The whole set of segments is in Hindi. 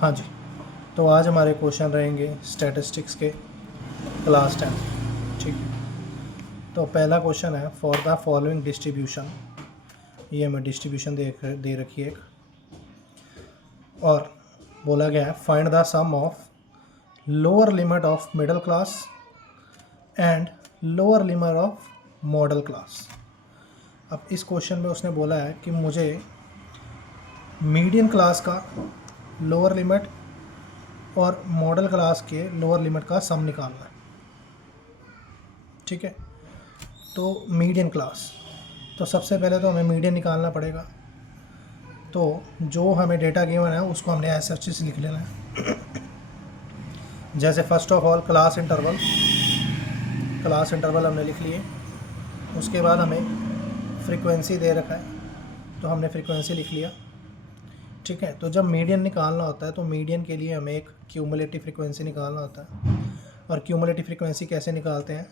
हाँ जी, तो आज हमारे क्वेश्चन रहेंगे स्टैटिस्टिक्स के क्लास 10। ठीक है, तो पहला क्वेश्चन है फॉर द फॉलोइंग डिस्ट्रीब्यूशन। ये हमें डिस्ट्रीब्यूशन दे रखी है एक, और बोला गया है find the sum of lower limit of middle class and lower limit of model class. अब इस क्वेश्चन में उसने बोला है कि मुझे मीडियन क्लास का लोअर लिमिट और मॉडल क्लास के लोअर लिमिट का सम निकालना है। ठीक है, तो मीडियन क्लास, तो सबसे पहले तो हमें मीडियन निकालना पड़ेगा। तो जो हमें डेटा गिवन है उसको हमने ऐसे अच्छे से लिख लेना है। जैसे first of all class interval हमने लिख लिए। उसके बाद हमें फ्रीक्वेंसी दे रखा है, तो हमने फ्रीक्वेंसी लिख लिया। ठीक है, तो जब मीडियन निकालना होता है तो मीडियन के लिए हमें एक क्यूमुलेटिव फ्रीक्वेंसी निकालना होता है। और क्यूमुलेटिव फ्रीक्वेंसी कैसे निकालते हैं,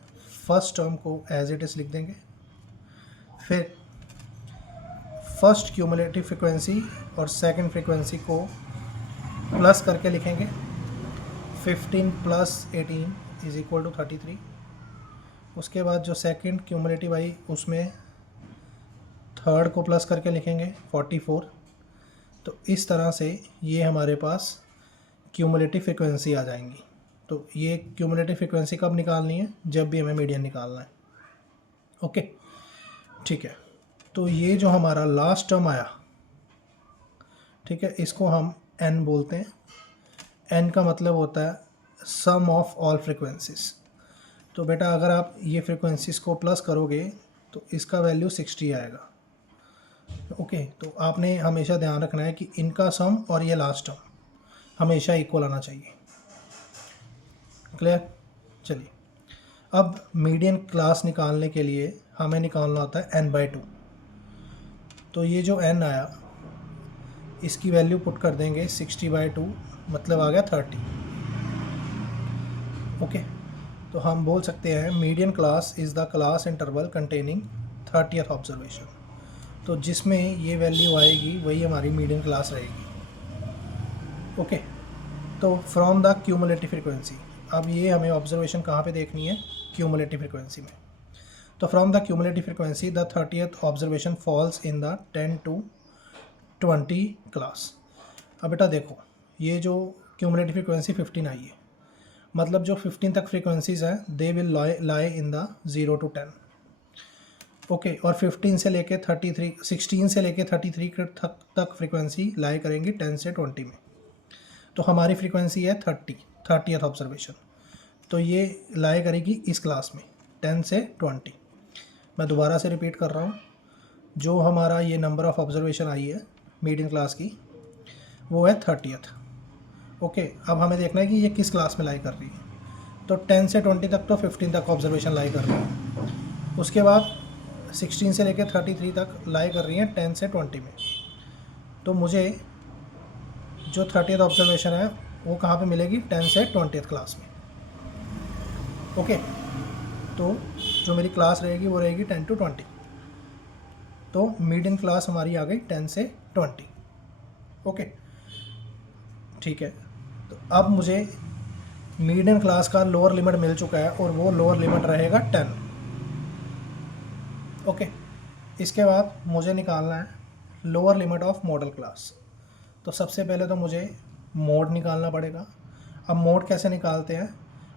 फर्स्ट टर्म को एज इट इज़ लिख देंगे, फिर फर्स्ट क्यूमुलेटिव फ्रीक्वेंसी और सेकंड फ्रीक्वेंसी को प्लस करके लिखेंगे। 15 प्लस 18 इज इक्वल टू 33। उसके बाद जो सेकंड क्यूमुलेटिव आई उसमें थर्ड को प्लस करके लिखेंगे 44। तो इस तरह से ये हमारे पास क्यूमुलेटिव फ्रीक्वेंसी आ जाएंगी। तो ये क्यूमुलेटिव फ्रीक्वेंसी कब निकालनी है, जब भी हमें मीडियन निकालना है। ओके, ठीक है, तो ये जो हमारा लास्ट टर्म आया, ठीक है, इसको हम n बोलते हैं। n का मतलब होता है सम ऑफ ऑल फ्रीक्वेंसीज। तो बेटा अगर आप ये फ्रीक्वेंसीज को प्लस करोगे तो इसका वैल्यू 60 आएगा। ओके, तो आपने हमेशा ध्यान रखना है कि इनका सम और ये लास्ट टर्म हमेशा इक्वल आना चाहिए। क्लियर? चलिए, अब मीडियन क्लास निकालने के लिए हमें निकालना होता है n/2। तो ये जो n आया इसकी वैल्यू पुट कर देंगे 60/2, मतलब आ गया 30। ओके, तो हम बोल सकते हैं median class is the class interval containing 30th observation. तो जिसमें ये वैल्यू आएगी वही हमारी मीडियन क्लास रहेगी। ओके, तो फ्रॉम द क्यूमुलेटिव फ्रीक्वेंसी, अब ये हमें ऑब्जर्वेशन कहाँ पे देखनी है, क्यूमुलेटिव फ्रीक्वेंसी में। तो from the cumulative frequency the 30th observation falls in the 10 to 20 class. अब बेटा देखो, ये जो क्यूमुलेटिव फ्रीक्वेंसी 15 आई है, मतलब जो 15 तक फ्रीक्वेंसीज हैं they will lie in the 0 to 10। Okay, और 15 से लेके 33, 16 से लेके 33 तक फ्रीक्वेंसी लाई करेंगी 10 से 20 में। तो हमारी फ्रीक्वेंसी है 30th ऑब्जर्वेशन, तो ये लाई करेगी इस क्लास में 10 से 20। मैं दोबारा से रिपीट कर रहा हूँ, जो हमारा ये नंबर ऑफ़ ऑब्जर्वेशन आई है मीडियन क्लास की वो है 30th। ओके, अब हमें देखना है कि ये किस क्लास में लाई कर रही है। तो 10 से 20 तक तो 15 तक ऑब्जर्वेशन लाई कर रही है। उसके बाद 16 से लेकर 33 तक लाई कर रही हैं 10 से 20 में। तो मुझे जो 30th ऑब्जर्वेशन है वो कहाँ पे मिलेगी, 10 से 20th क्लास में। ओके, तो जो मेरी क्लास रहेगी वो रहेगी 10 to 20। तो मीडियन क्लास हमारी आ गई 10 से 20। ओके, ठीक है, तो अब मुझे मीडियन क्लास का लोअर लिमिट मिल चुका है और वो लोअर लिमिट रहेगा 10। ओके, इसके बाद मुझे निकालना है lower limit of model class. तो सबसे पहले तो मुझे मोड निकालना पड़ेगा। अब मोड कैसे निकालते हैं,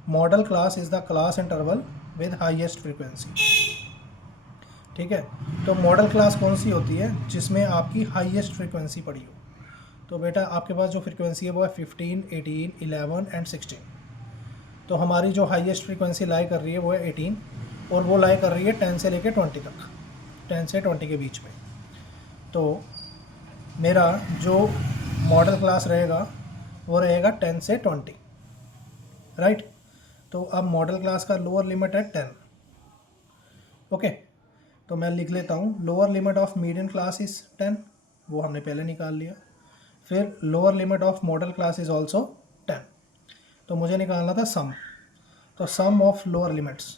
model class is the class interval with highest frequency. ठीक है, तो मॉडल क्लास कौन सी होती है, जिसमें आपकी हाईएस्ट फ्रीक्वेंसी पड़ी हो। तो बेटा आपके पास जो फ्रीक्वेंसी है वो है 15, 18, 11 एंड 16। तो हमारी जो हाईएस्ट फ्रीक्वेंसी लाई कर रही है वो है 18, और वो लाई कर रही है 10 से लेकर 20 तक, 10 से 20 के बीच में। तो मेरा जो मॉडल क्लास रहेगा वो रहेगा 10 से 20, राइट। तो अब मॉडल क्लास का लोअर लिमिट है 10। ओके, तो मैं लिख लेता हूँ lower limit of median class is 10, वो हमने पहले निकाल लिया। फिर lower limit of model class is also 10। तो मुझे निकालना था सम। तो sum of lower limits,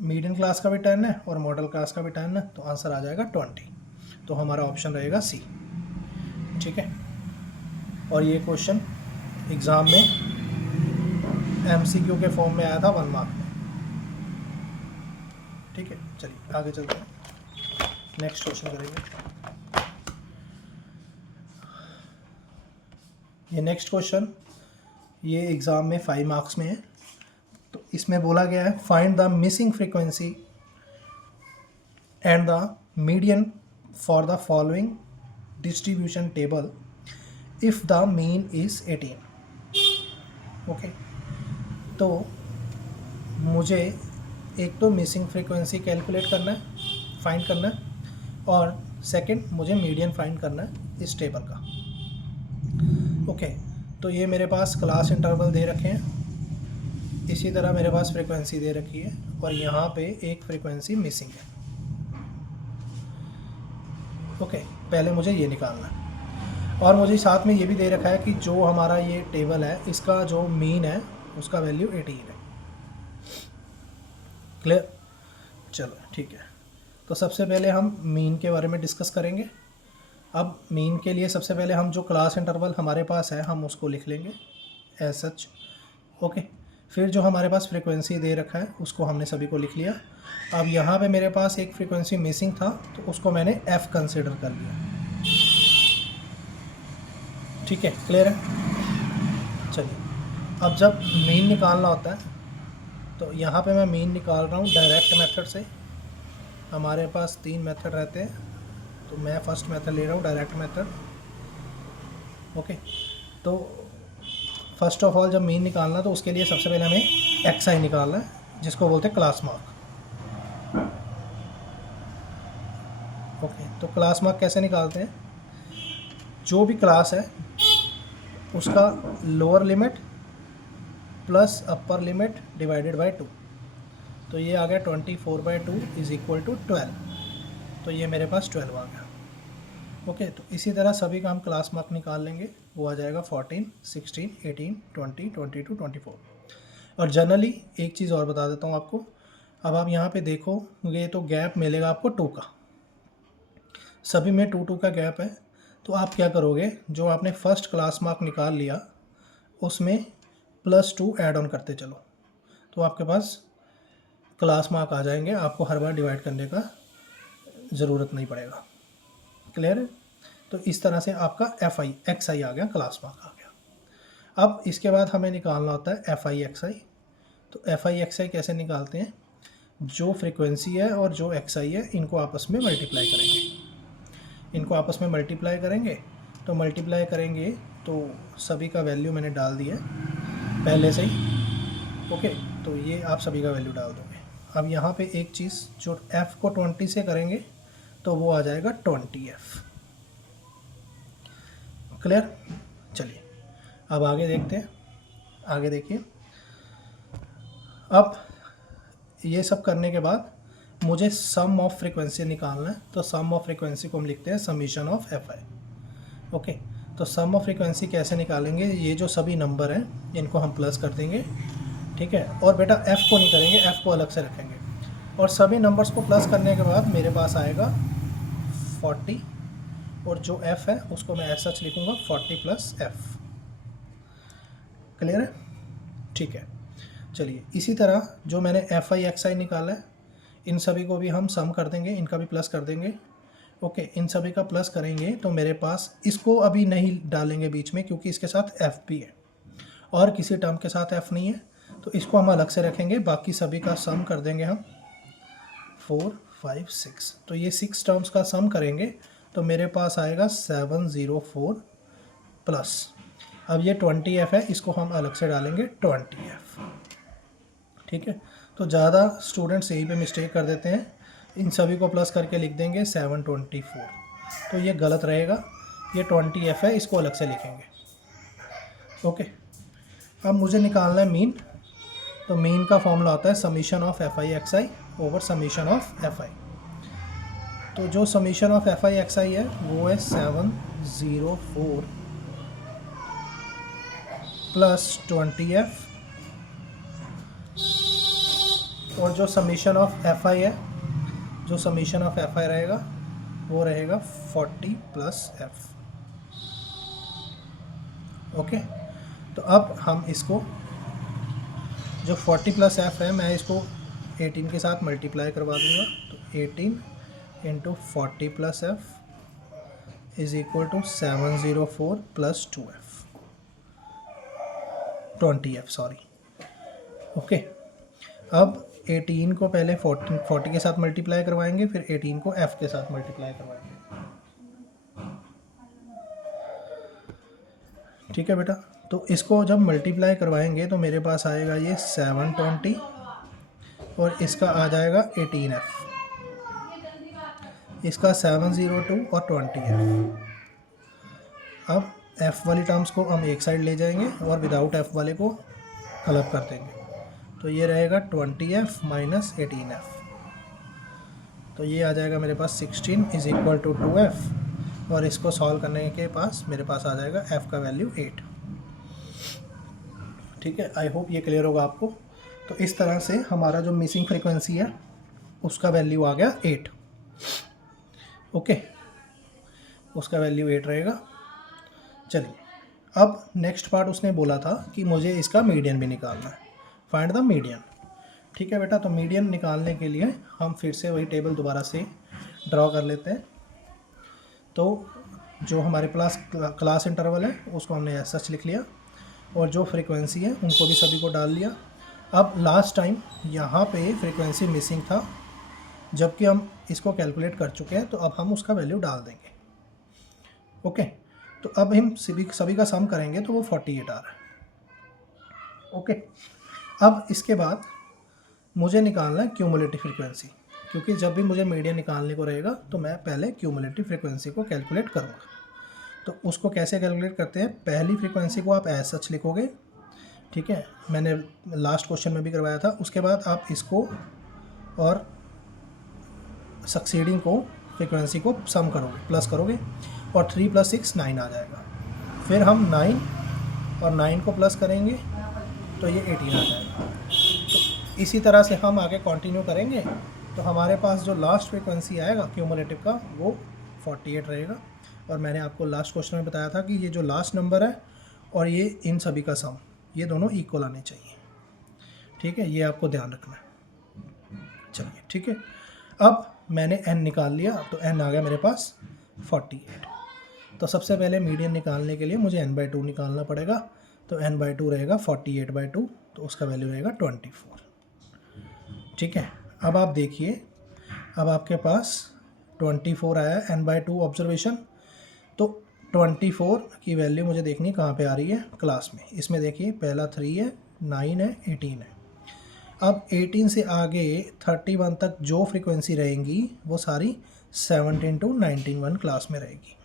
median class का भी 10 है और मॉडल क्लास का भी 10 है, तो आंसर आ जाएगा 20। तो हमारा ऑप्शन रहेगा सी। ठीक है, और ये क्वेश्चन एग्ज़ाम में MCQ के फॉर्म में आया था 1 मार्क में। ठीक है, चलिए आगे चलते हैं, नेक्स्ट क्वेश्चन करेंगे। ये नेक्स्ट क्वेश्चन ये एग्ज़ाम में 5 मार्क्स में है। तो इसमें बोला गया है find the missing frequency and the median for the following distribution table if the mean is 18। Okay, तो मुझे एक तो मिसिंग फ्रीक्वेंसी कैलकुलेट करना है, फाइंड करना है, और सेकंड मुझे मीडियन फाइंड करना है इस टेबल का। ओके, तो ये मेरे पास क्लास इंटरवल दे रखे हैं, इसी तरह मेरे पास फ्रीक्वेंसी दे रखी है, और यहाँ पे एक फ्रीक्वेंसी मिसिंग है। ओके, पहले मुझे ये निकालना है, और मुझे साथ में ये भी दे रखा है कि जो हमारा ये टेबल है इसका जो मीन है उसका वैल्यू 18 है। क्लियर? चलो ठीक है, तो सबसे पहले हम मीन के बारे में डिस्कस करेंगे। अब मीन के लिए सबसे पहले हम जो क्लास इंटरवल हमारे पास है हम उसको लिख लेंगे एज सच। ओके, फिर जो हमारे पास फ्रीक्वेंसी दे रखा है उसको हमने सभी को लिख लिया। अब यहाँ पे मेरे पास एक फ्रीक्वेंसी मिसिंग था तो उसको मैंने F कंसिडर कर लिया। ठीक है, क्लियर है? चलिए, अब जब मीन निकालना होता है तो यहाँ पे मैं मीन निकाल रहा हूँ डायरेक्ट मेथड से। हमारे पास 3 मेथड रहते हैं, तो मैं फर्स्ट मेथड ले रहा हूँ, डायरेक्ट मेथड। ओके, तो फर्स्ट ऑफ ऑल जब मीन निकालना तो उसके लिए सबसे पहले हमें XI निकालना है, जिसको बोलते हैं क्लास मार्क। ओके, तो क्लास मार्क कैसे निकालते हैं? जो भी क्लास है उसका lower limit plus upper limit divided by 2, तो ये आ गया 24/2 इज़ इक्वल टू 12, तो ये मेरे पास 12 आ गया। ओके, तो इसी तरह सभी का हम क्लास मार्क निकाल लेंगे, वो आ जाएगा 14, 16, 18, 20, 22, 24। और जनरली एक चीज़ और बता देता हूँ आपको, अब आप यहाँ पे देखोगे तो गैप मिलेगा आपको 2 का, सभी में 2 का गैप है। तो आप क्या करोगे, जो आपने फर्स्ट क्लास मार्क निकाल लिया उसमें +2 ऐड ऑन करते चलो, तो आपके पास क्लास मार्क आ जाएंगे, आपको हर बार डिवाइड करने का ज़रूरत नहीं पड़ेगा। क्लियर है? तो इस तरह से आपका XI आ गया, क्लास मार्क आ गया। अब इसके बाद हमें निकालना होता है FI/XI। तो FI/XI कैसे निकालते हैं? जो फ्रीक्वेंसी है और जो XI है इनको आपस में मल्टीप्लाई करेंगे, तो मल्टीप्लाई करेंगे तो सभी का वैल्यू मैंने डाल दिया पहले से ही। ओके, तो ये आप सभी का वैल्यू डाल दोगे। अब यहाँ पे एक चीज़, जो F को 20 से करेंगे तो वो आ जाएगा 20F। क्लियर? चलिए अब आगे देखते हैं, आगे देखिए। अब ये सब करने के बाद मुझे सम ऑफ फ्रीक्वेंसी निकालना है, तो सम ऑफ फ्रीक्वेंसी को हम लिखते हैं समीशन ऑफ FI। ओके, तो सम ऑफ फ्रीक्वेंसी कैसे निकालेंगे? ये जो सभी नंबर हैं इनको हम प्लस कर देंगे, ठीक है, और बेटा F को नहीं करेंगे, F को अलग से रखेंगे, और सभी नंबर्स को प्लस करने के बाद मेरे पास आएगा 40, और जो F है उसको मैं ऐसा लिखूँगा 40 + F। क्लियर है? ठीक है, चलिए इसी तरह जो मैंने FI/XI निकाला है इन सभी को भी हम सम कर देंगे, इनका भी प्लस कर देंगे। ओके, इन सभी का प्लस करेंगे तो मेरे पास, इसको अभी नहीं डालेंगे बीच में क्योंकि इसके साथ F भी है और किसी टर्म के साथ F नहीं है, तो इसको हम अलग से रखेंगे। बाकी सभी का सम कर देंगे हम 4, 5, 6, तो ये 6 टर्म्स का सम करेंगे तो मेरे पास आएगा 704 प्लस, अब ये 20F है, इसको हम अलग से डालेंगे 20F। ठीक है, तो ज़्यादा स्टूडेंट्स यहीं पे मिस्टेक कर देते हैं, इन सभी को प्लस करके लिख देंगे 724, तो ये गलत रहेगा, ये 20F है, इसको अलग से लिखेंगे। ओके, अब मुझे निकालना है मीन, तो मीन का फॉर्मूला होता है summation of FI/XI over summation of FI। तो जो समीशन ऑफ FI/XI है वो है 704 प्लस 20F, और जो समीशन ऑफ FI है, जो समीशन ऑफ FI रहेगा वो रहेगा 40 + F। ओके, तो अब हम इसको जो 40 प्लस एफ है मैं इसको 18 के साथ मल्टीप्लाई करवा दूंगा। तो 18 into 40 plus F is equal to 704 plus 20 F sorry. Okay, अब 18 को पहले 40 के साथ मल्टीप्लाई करवाएंगे, फिर 18 को एफ के साथ मल्टीप्लाई करवाएंगे। ठीक है बेटा, तो इसको जब मल्टीप्लाई करवाएंगे तो मेरे पास आएगा ये 720 और इसका आ जाएगा 18f, इसका 702 और 20f। अब f वाली टर्म्स को हम एक साइड ले जाएंगे और विदाउट f वाले को अलग कर देंगे। तो ये रहेगा 20f माइनस 18f, तो ये आ जाएगा मेरे पास 16 इज इक्वल टू 2f और इसको सॉल्व करने के पास मेरे पास आ जाएगा f का वैल्यू 8। ठीक है, आई होप ये क्लियर होगा आपको। तो इस तरह से हमारा जो मिसिंग फ्रीक्वेंसी है उसका वैल्यू आ गया 8। ओके, उसका वैल्यू 8 रहेगा। चलिए, अब नेक्स्ट पार्ट उसने बोला था कि मुझे इसका मीडियन भी निकालना है, फाइंड द मीडियन। ठीक है बेटा, तो मीडियन निकालने के लिए हम फिर से वही टेबल दोबारा से ड्रॉ कर लेते हैं। तो जो हमारे पास क्लास इंटरवल है उसको हमने ऐसा सच लिख लिया और जो फ्रीक्वेंसी है उनको भी सभी को डाल लिया। अब लास्ट टाइम यहाँ पे फ्रीक्वेंसी मिसिंग था, जबकि हम इसको कैलकुलेट कर चुके हैं, तो अब हम उसका वैल्यू डाल देंगे। ओके, तो अब हम सभी का सम करेंगे तो वो 48 आ रहा है। ओके, अब इसके बाद मुझे निकालना है क्यूमुलेटिव फ्रीक्वेंसी, क्योंकि जब भी मुझे मीडियन निकालने को रहेगा तो मैं पहले क्यूमुलेटिव फ्रीक्वेंसी को कैलकुलेट करूँगा। तो उसको कैसे कैलकुलेट करते हैं, पहली फ्रीक्वेंसी को आप एज सच लिखोगे। ठीक है, मैंने लास्ट क्वेश्चन में भी करवाया था। उसके बाद आप इसको और सक्सीडिंग को फ्रीक्वेंसी को सम करोगे, प्लस करोगे और 3 + 6 9 आ जाएगा। फिर हम 9 और 9 को प्लस करेंगे तो ये 18 आ जाएगा। तो इसी तरह से हम आगे कंटिन्यू करेंगे। तो हमारे पास जो लास्ट फ्रीक्वेंसी आएगा क्यूमुलेटिव का वो 48 रहेगा। और मैंने आपको लास्ट क्वेश्चन में बताया था कि ये जो लास्ट नंबर है और ये इन सभी का सम, ये दोनों इक्वल आने चाहिए। ठीक है, ये आपको ध्यान रखना है। चलिए ठीक है, अब मैंने n निकाल लिया, तो n आ गया मेरे पास 48। तो सबसे पहले मीडियन निकालने के लिए मुझे n/2 निकालना पड़ेगा। तो n/2 रहेगा 48/2, तो उसका वैल्यू रहेगा 24। ठीक है, अब आप देखिए, अब आपके पास 24 आया है n/2 ऑब्जर्वेशन। तो 24 की वैल्यू मुझे देखनी कहाँ पे आ रही है, क्लास में। इसमें देखिए पहला 3 है, 9 है, 18 है। अब 18 से आगे 31 तक जो फ्रीक्वेंसी रहेंगी वो सारी 17 to 19 क्लास में रहेगी।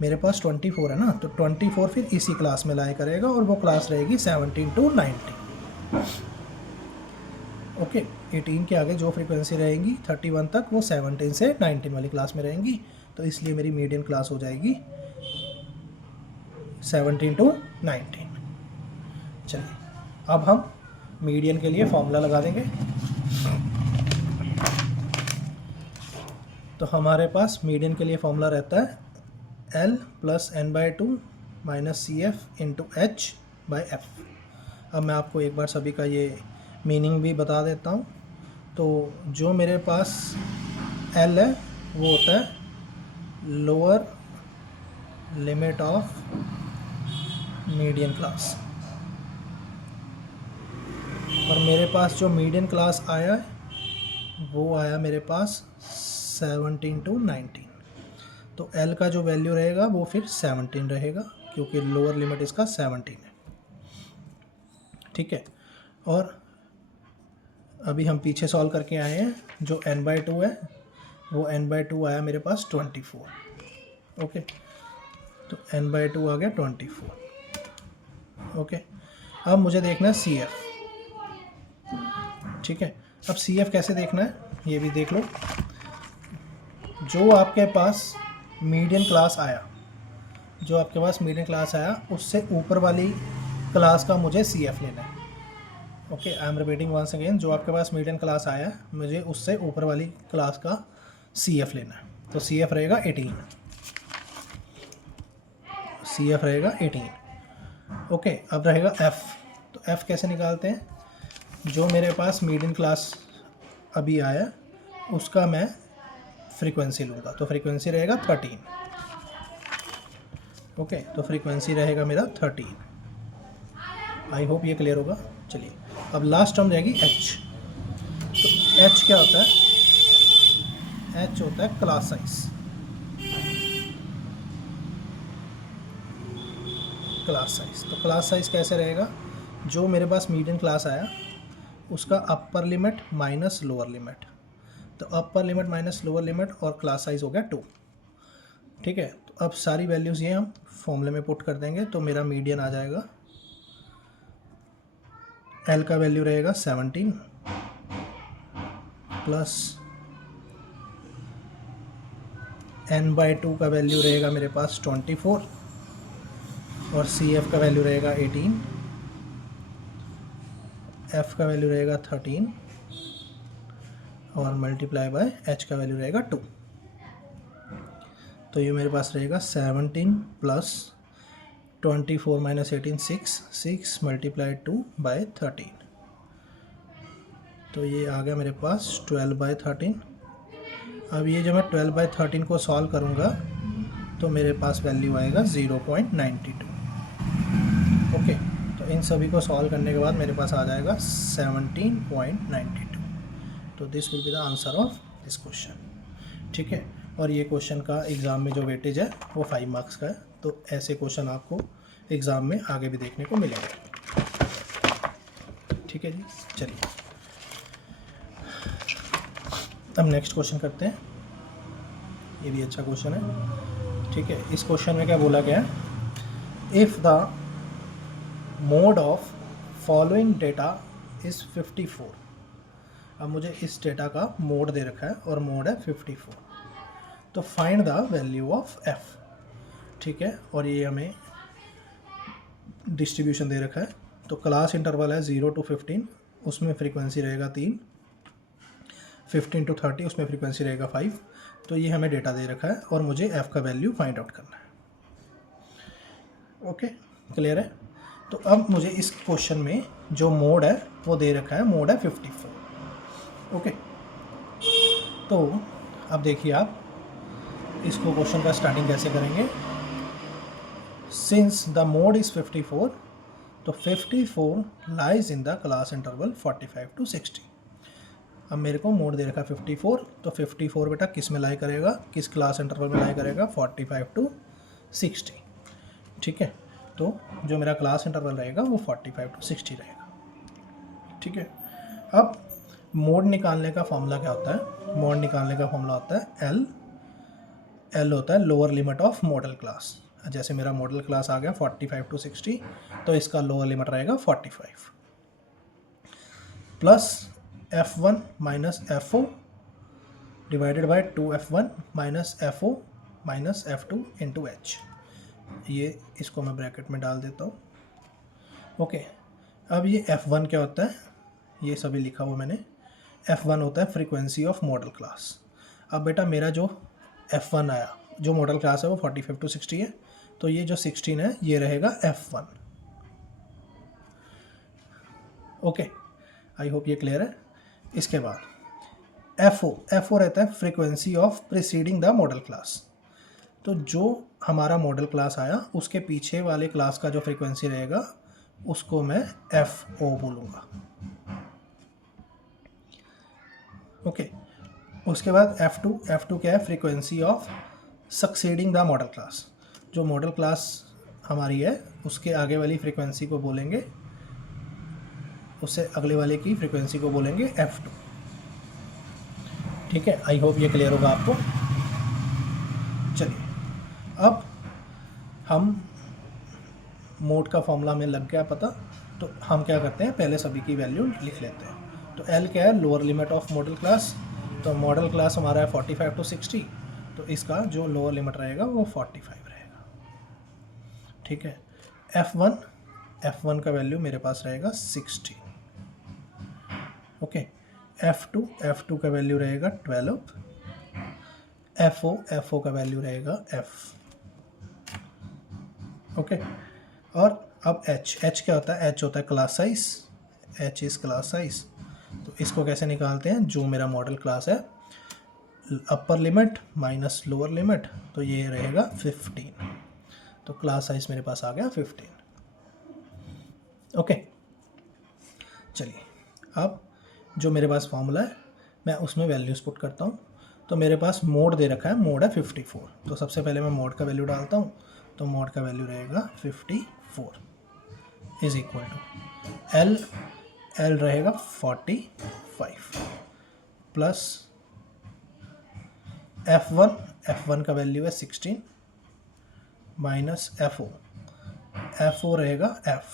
मेरे पास 24 है ना, तो 24 फिर इसी क्लास में लाया करेगा और वो क्लास रहेगी 17 to 19। ओके, 18 के आगे जो फ्रीक्वेंसी रहेंगी 31 तक वो 17 से 19 वाली क्लास में रहेंगी। तो इसलिए मेरी मीडियन क्लास हो जाएगी 17 to 19। चलिए, अब हम मीडियन के लिए फॉर्मूला लगा देंगे। तो हमारे पास मीडियन के लिए फॉर्मूला रहता है L + n/2 - CF × h/f। अब मैं आपको एक बार सभी का ये मीनिंग भी बता देता हूँ। तो जो मेरे पास L है वो होता है lower limit of median class, और मेरे पास जो मीडियन क्लास आया वो आया मेरे पास 17 to 19। तो L का जो वैल्यू रहेगा वो फिर 17 रहेगा, क्योंकि लोअर लिमिट इसका 17 है। ठीक है, और अभी हम पीछे सॉल्व करके आए हैं। जो n/2 है वो n/2 आया मेरे पास 24। ओके, तो n/2 आ गया 24। ओके, अब मुझे देखना है CF। ठीक है, अब CF कैसे देखना है ये भी देख लो। जो आपके पास मीडियन क्लास आया, जो आपके पास मीडियन क्लास आया उससे ऊपर वाली क्लास का मुझे CF लेना है। Okay, I am repeating once again, जो आपके पास मीडियन क्लास आया मुझे उससे ऊपर वाली क्लास का CF लेना है। तो CF रहेगा 18। सी एफ रहेगा 18। ओके, अब रहेगा एफ। तो एफ कैसे निकालते हैं? जो मेरे पास मीडियन क्लास अभी आया उसका मैं फ्रीक्वेंसी लूँगा, तो फ्रीक्वेंसी रहेगा 13। ओके, तो फ्रीक्वेंसी रहेगा मेरा 13। आई होप ये क्लियर होगा। चलिए, अब लास्ट टर्म रहेगी एच। तो एच क्या होता है? एच होता है क्लास साइज। क्लास साइज, तो क्लास साइज कैसे रहेगा? जो मेरे पास मीडियन क्लास आया उसका upper limit minus lower limit, तो upper limit minus lower limit और क्लास साइज हो गया 2। ठीक है, तो अब सारी वैल्यूज़ ये हम फॉर्मूले में पुट कर देंगे, तो मेरा मीडियन आ जाएगा, एल का वैल्यू रहेगा 17 प्लस n/2 का वैल्यू रहेगा मेरे पास 24 और सी एफ का वैल्यू रहेगा 18, एफ का वैल्यू रहेगा 13 और मल्टीप्लाई बाय एच का वैल्यू रहेगा 2। तो ये मेरे पास रहेगा 17 प्लस 24 माइनस 18 6 मल्टीप्लाई 2 बाई 13। तो ये आ गया मेरे पास 12/13। अब ये जब मैं 12/13 को सॉल्व करूँगा तो मेरे पास वैल्यू आएगा 0.92। ओके, तो इन सभी को सॉल्व करने के बाद मेरे पास आ जाएगा 17.92। तो this will be the answer of this question. ठीक है, और ये क्वेश्चन का एग्ज़ाम में जो वेटेज है वो 5 मार्क्स का है। तो ऐसे क्वेश्चन आपको एग्ज़ाम में आगे भी देखने को मिलेंगे। ठीक है जी, चलिए अब नेक्स्ट क्वेश्चन करते हैं। ये भी अच्छा क्वेश्चन है। ठीक है, इस क्वेश्चन में क्या बोला गया है? If the mode of following data is 54। अब मुझे इस डेटा का मोड दे रखा है और मोड है 54, तो find the value of F. ठीक है, और ये हमें डिस्ट्रीब्यूशन दे रखा है। तो क्लास इंटरवल है 0 to 15, उसमें फ्रीक्वेंसी रहेगा 3, 15 to 30 उसमें फ्रीक्वेंसी रहेगा 5। तो ये हमें डेटा दे रखा है और मुझे एफ़ का वैल्यू फाइंड आउट करना है। ओके, क्लियर है? तो अब मुझे इस क्वेश्चन में जो मोड है वो दे रखा है, मोड है 54। ओके, तो अब देखिए आप इसको क्वेश्चन का स्टार्टिंग कैसे करेंगे। सिंस द मोड इज़ 54, तो 54 lies in the class interval 45 to 60। अब मेरे को मोड दे रखा 54, तो 54 बेटा किस में लाई करेगा, किस क्लास इंटरवल में लाई करेगा? 45 to 60। ठीक है, तो जो मेरा क्लास इंटरवल रहेगा वो 45 to 60 रहेगा। ठीक है, अब मोड निकालने का फॉर्मूला क्या होता है? मोड निकालने का फॉर्मूला होता है एल होता है lower limit of model class. जैसे मेरा मॉडल क्लास आ गया 45 to 60, तो इसका लोअर लिमिट रहेगा 45 plus F1 minus FO divided by 2F1 minus FO minus F2 into H। ये इसको मैं ब्रैकेट में डाल देता हूँ। ओके, अब ये F1 क्या होता है? ये सभी लिखा हुआ मैंने। F1 होता है फ्रीक्वेंसी ऑफ मॉडल क्लास। अब बेटा मेरा जो F1 आया, जो मॉडल क्लास है वो 45 to 60 है, तो ये जो 16 है ये रहेगा F1। ओके, आई होप ये क्लियर है। इसके बाद FO रहता है frequency of preceding the model class. तो जो हमारा मॉडल क्लास आया उसके पीछे वाले क्लास का जो फ्रीक्वेंसी रहेगा उसको मैं FO बोलूँगा। ओके, उसके बाद F2 क्या है? Frequency of succeeding the model class. जो मॉडल क्लास हमारी है उसके आगे वाली फ्रीक्वेंसी को बोलेंगे, उससे अगले वाले की फ्रीक्वेंसी को बोलेंगे F2। ठीक है, आई होप ये क्लियर होगा आपको। चलिए, अब हम मोड का फॉर्मूला में लग गया पता, तो हम क्या करते हैं, पहले सभी की वैल्यू लिख लेते हैं। तो L क्या है? Lower limit of model class. तो मॉडल क्लास हमारा है 45 to 60, तो इसका जो लोअर लिमिट रहेगा वो 45 रहेगा। ठीक है, F1 का वैल्यू मेरे पास रहेगा 60। ओके, F2 का वैल्यू रहेगा 12, FO का वैल्यू रहेगा F। ओके। और अब एच क्या होता है? एच होता है class size, H is class size. तो इसको कैसे निकालते हैं? जो मेरा मॉडल क्लास है, अपर लिमिट माइनस लोअर लिमिट, तो ये रहेगा 15। तो क्लास साइज मेरे पास आ गया 15। ओके, चलिए अब जो मेरे पास फॉर्मूला है मैं उसमें वैल्यूज़ पुट करता हूँ। तो मेरे पास मोड दे रखा है, मोड है 54। तो सबसे पहले मैं मोड का वैल्यू डालता हूँ। तो मोड का वैल्यू रहेगा 54 is equal to L, L रहेगा 45 प्लस F1, F1 का वैल्यू है 16 माइनस FO, FO रहेगा F।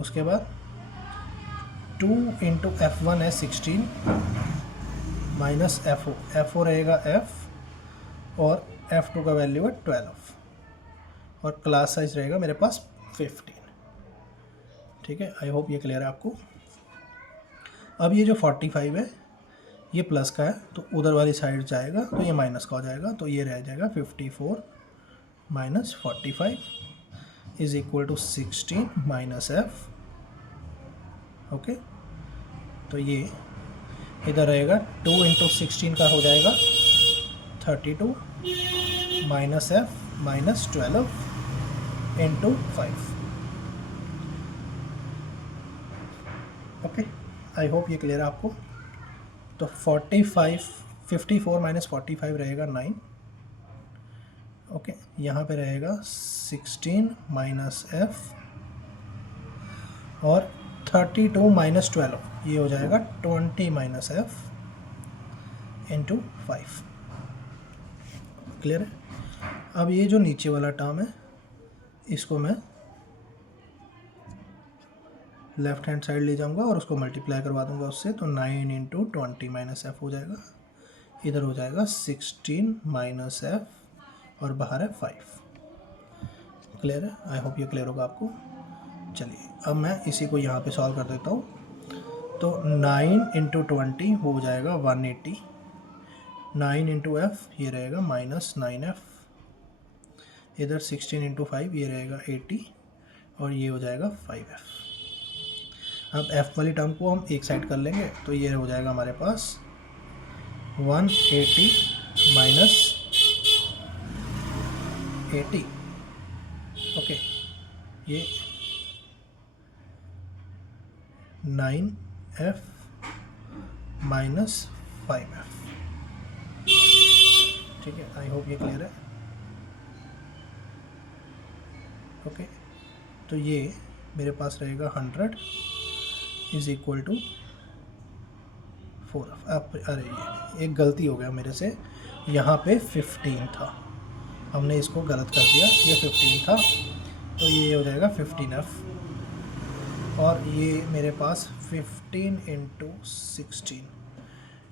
उसके बाद 2 इंटू F1 है 16 माइनस FO, FO रहेगा F और F2 का वैल्यू है 12 और क्लास साइज रहेगा मेरे पास 15। ठीक है, आई होप ये क्लियर है आपको। अब ये जो 45 है ये प्लस का है, तो उधर वाली साइड जाएगा तो ये माइनस का हो जाएगा। तो ये रह जाएगा 54 minus 45 is equal to 16 minus F। Okay, तो ये इधर रहेगा 2 इंटू 16 का हो जाएगा 32 minus F minus 12 into 5। Okay, I hope ये क्लियर है आपको। तो 54 माइनस 45 रहेगा 9। ओके, यहाँ पे रहेगा 16 माइनस F और 32 माइनस 12 ये हो जाएगा 20 माइनस F इंटू 5। क्लियर है? अब ये जो नीचे वाला टर्म है इसको मैं लेफ्ट हैंड साइड ले जाऊंगा और उसको मल्टीप्लाई करवा दूंगा उससे। तो 9 इंटू 20 माइनस F हो जाएगा, इधर हो जाएगा 16 माइनस F और बाहर है 5। क्लियर है? आई होप ये क्लियर होगा आपको। चलिए अब मैं इसी को यहाँ पे सॉल्व कर देता हूँ। तो 9 इंटू 20 हो जाएगा 180, 9 इंटू F ये रहेगा माइनस 9F, इधर 16 इंटू 5 ये रहेगा 80 और ये हो जाएगा 5F। अब F वाली टर्म को हम एक साइड कर लेंगे तो ये हो जाएगा हमारे पास 180 माइनस 80। ओके, ये 9F माइनस 5F। ठीक है, आई होप ये क्लियर है। ओके, तो ये मेरे पास रहेगा 100 इज इक्वल टू 4। अब अरे ये एक गलती हो गया मेरे से, यहाँ पे 15 था, हमने इसको गलत कर दिया, ये 15 था तो ये हो जाएगा 15F और ये मेरे पास 15 इंटू 16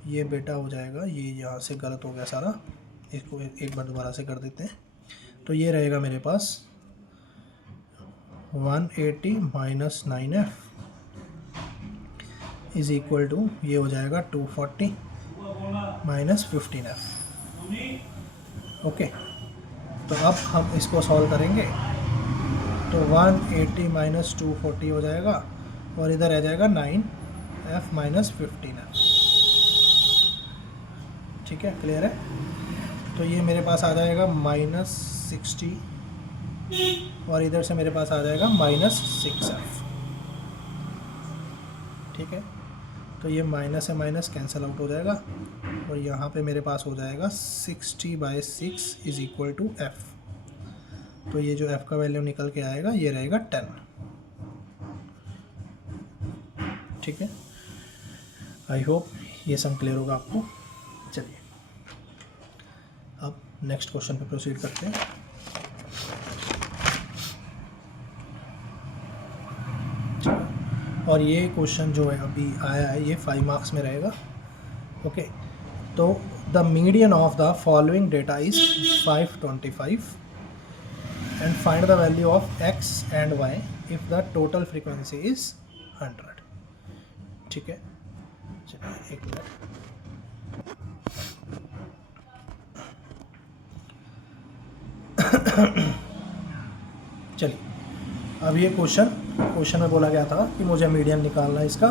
ये बेटा हो जाएगा, ये यहाँ से गलत हो गया सारा, इसको एक बार दोबारा से कर देते हैं। तो ये रहेगा मेरे पास 180 minus 9F is equal to ये हो जाएगा 240 माइनस 15F। ओके, तो अब हम इसको सॉल्व करेंगे तो 180 माइनस 240 हो जाएगा और इधर रह जाएगा 9F माइनस 15F। ठीक है, क्लियर है? तो ये मेरे पास आ जाएगा माइनस 60 और इधर से मेरे पास आ जाएगा माइनस 6F। ठीक है, तो ये माइनस से माइनस कैंसिल आउट हो जाएगा और यहाँ पे मेरे पास हो जाएगा 60/6 इज इक्वल टू F। तो ये जो F का वैल्यू निकल के आएगा ये रहेगा 10। ठीक है, आई होप ये सब क्लियर होगा आपको। चलिए अब नेक्स्ट क्वेश्चन पे प्रोसीड करते हैं। और ये क्वेश्चन जो है अभी आया है ये 5 मार्क्स में रहेगा। ओके, तो the median of the following data is 525 and find the value of x and y if the total frequency is 100। ठीक है, चलिए एक मिनट। चलिए, अब ये क्वेश्चन में बोला गया था कि मुझे मीडियन निकालना है इसका।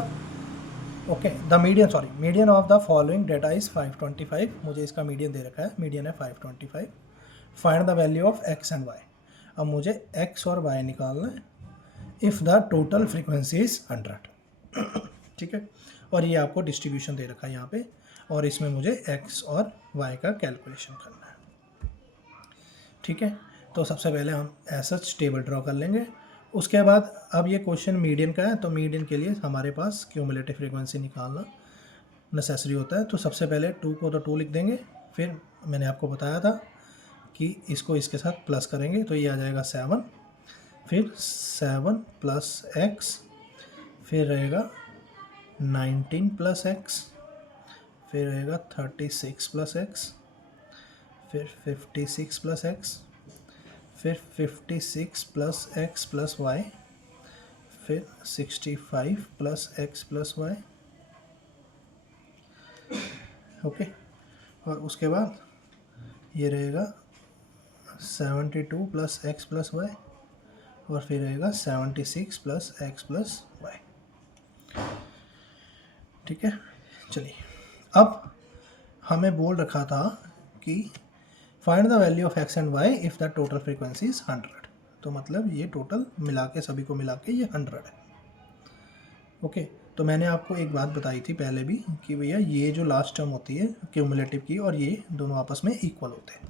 Okay, median of the following data is 525। मुझे इसका मीडियन दे रखा है, मीडियन है 525। Find the value of X and Y. अब मुझे एक्स और वाई निकालना है if the total frequency is 100। ठीक है, और ये आपको डिस्ट्रीब्यूशन दे रखा है यहाँ पे, और इसमें मुझे एक्स और वाई का कैलकुलेशन करना है। ठीक है, तो सबसे पहले हम ऐसा टेबल ड्रॉ कर लेंगे। उसके बाद अब ये क्वेश्चन मीडियन का है, तो मीडियन के लिए हमारे पास क्यूमुलेटिव फ्रीक्वेंसी निकालना नेसेसरी होता है। तो सबसे पहले 2 को तो 2 लिख देंगे, फिर मैंने आपको बताया था कि इसको इसके साथ प्लस करेंगे, तो ये आ जाएगा 7, फिर 7 प्लस एक्स, फिर रहेगा 19 प्लस एक्स, फिर रहेगा 36 प्लस एक्स, फिर 56 प्लस एक्स, फिर 56 प्लस एक्स प्लस वाई, फिर 65 plus X plus Y. Okay, और उसके बाद ये रहेगा 72 प्लस एक्स प्लस वाई, और फिर रहेगा 76 प्लस एक्स प्लस वाई। ठीक है, चलिए, अब हमें बोल रखा था कि find the value of X and why if the total frequency is 100। तो मतलब ये टोटल मिला के, सभी को मिला के ये 100 है। ओके, तो मैंने आपको एक बात बताई थी पहले भी कि भैया ये जो लास्ट टर्म होती है क्यूमुलेटिव की, और ये दोनों आपस में इक्वल होते हैं।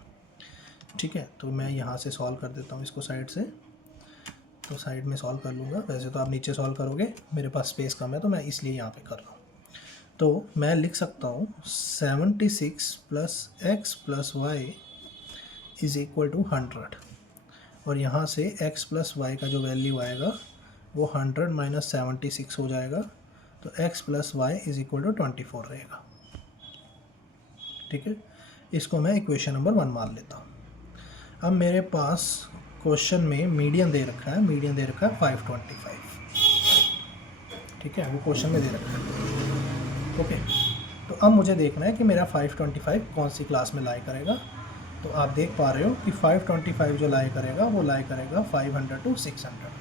ठीक है, तो मैं यहाँ से सॉल्व कर देता हूँ इसको साइड से, तो साइड में सॉल्व कर लूँगा। वैसे तो आप नीचे सॉल्व करोगे, मेरे पास स्पेस कम है तो मैं इसलिए यहाँ पे कर रहा हूँ। तो मैं लिख सकता हूँ 76 plus X plus Y is equal to 100, और यहाँ से x प्लस वाई का जो वैल्यू आएगा वो 100 माइनस 76 हो जाएगा, तो x plus Y is equal to 24 रहेगा। ठीक है, इसको मैं इक्वेशन नंबर 1 मान लेता हूँ। अब मेरे पास क्वेश्चन में मीडियन दे रखा है, 525। ठीक है, वो क्वेश्चन में दे रखा है। ओके, तो अब मुझे देखना है कि मेरा 525 कौन सी क्लास में लाई करेगा। तो आप देख पा रहे हो कि 525 जो लाई करेगा वो लाई करेगा 500 to 600 में।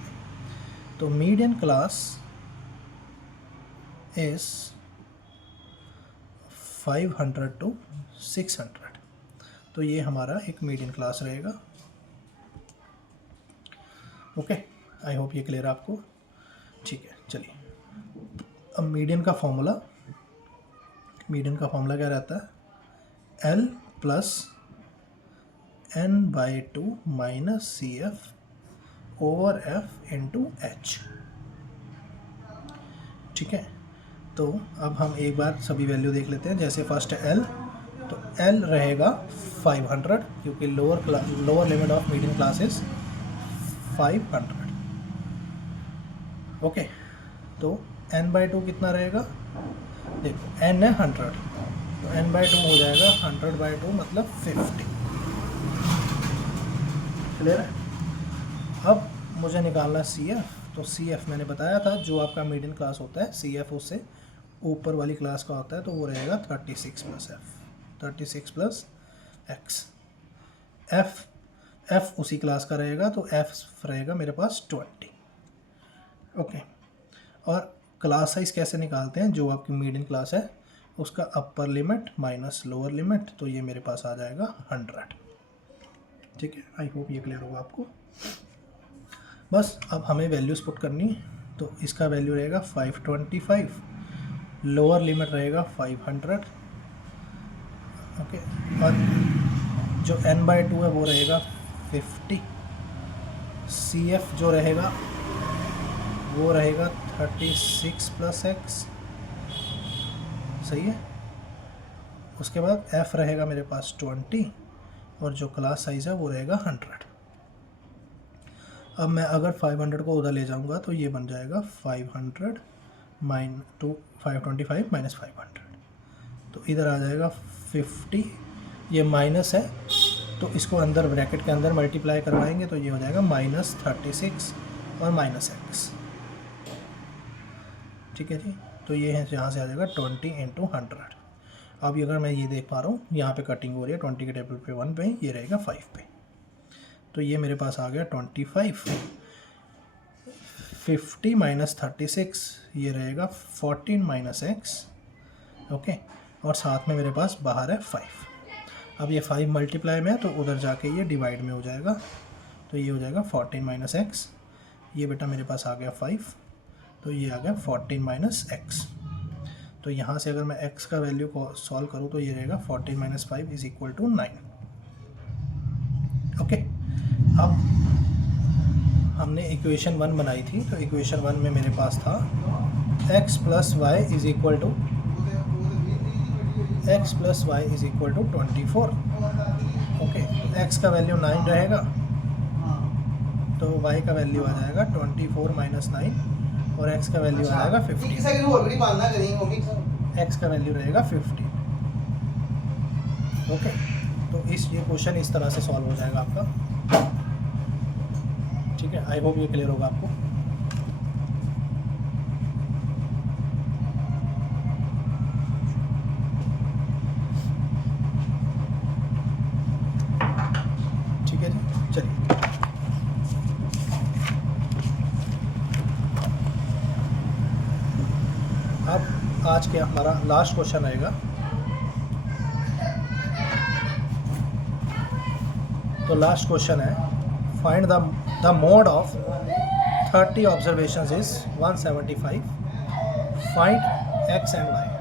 तो मीडियन क्लास इज 500 to 600, तो ये हमारा एक मीडियन क्लास रहेगा। ओके, आई होप ये क्लियर आपको। ठीक है, चलिए, अब मीडियन का फॉर्मूला क्या रहता है, L plus n/2 minus CF over F into H। ठीक है, तो अब हम एक बार सभी वैल्यू देख लेते हैं। जैसे फर्स्ट है L, तो L रहेगा 500, क्योंकि lower limit of median class is 500। Okay, तो n/2 कितना रहेगा, देखो n है 100, तो n/2 हो जाएगा 100/2 मतलब 50। क्लियर है। अब मुझे निकालना CF, तो CF मैंने बताया था जो आपका मीडियन क्लास होता है CF उससे ऊपर वाली क्लास का होता है, तो वो रहेगा 36 plus F, 36 plus X। F उसी क्लास का रहेगा, तो F रहेगा मेरे पास 20। ओके, और क्लास साइज कैसे निकालते हैं, जो आपकी मीडियन क्लास है उसका upper limit minus lower limit, तो ये मेरे पास आ जाएगा 100। ठीक है, आई होप ये क्लियर होगा आपको। बस अब हमें वैल्यूज पुट करनी है, तो इसका वैल्यू रहेगा 525, लोअर लिमिट रहेगा 500। ओके, और जो n/2 है वो रहेगा 50। CF जो रहेगा वो रहेगा 36 प्लस X, सही है। उसके बाद F रहेगा मेरे पास 20, और जो क्लास साइज है वो रहेगा 100। अब मैं अगर 500 को उधर ले जाऊंगा तो ये बन जाएगा 500 525 माइनस 500, तो इधर आ जाएगा 50। ये माइनस है तो इसको अंदर ब्रैकेट के अंदर मल्टीप्लाई करवाएंगे, तो ये हो जाएगा -36 और -x। ठीक है जी, तो ये है, यहाँ से आ जाएगा 20 × 100। अब अगर मैं ये देख पा रहा हूँ यहाँ पे कटिंग हो रही है, 20 के टेबल पे 1 पे, ये रहेगा 5 पे। तो ये मेरे पास आ गया 25। 50 माइनस 36 ये रहेगा 14 माइनस एक्स, ओके। और साथ में मेरे पास बाहर है 5। अब ये 5 मल्टीप्लाई में है तो उधर जाके ये डिवाइड में हो जाएगा, तो ये हो जाएगा 14 माइनस एक्स। ये बेटा मेरे पास आ गया 5, तो ये आ गया 14 माइनस एक्स। तो यहाँ से अगर मैं x का वैल्यू को सॉल्व करूँ तो ये रहेगा 14 minus 5 is equal to 9, okay. अब हमने इक्वेशन 1 बनाई थी, तो इक्वेशन 1 में मेरे पास था x plus Y is equal to 24, okay. x का वैल्यू 9 रहेगा, तो y का वैल्यू आ जाएगा 24 माइनस 9 और x का वैल्यू आ जाएगा 50। x का वैल्यू रहेगा 50, ओके। तो ये क्वेश्चन इस तरह से सॉल्व हो जाएगा आपका, ठीक है। आई होप ये क्लियर होगा आपको। ठीक है जी, चलिए अब आज के हमारा लास्ट क्वेश्चन रहेगा। तो लास्ट क्वेश्चन है, find the mode of 30 observations is 175, find x and y।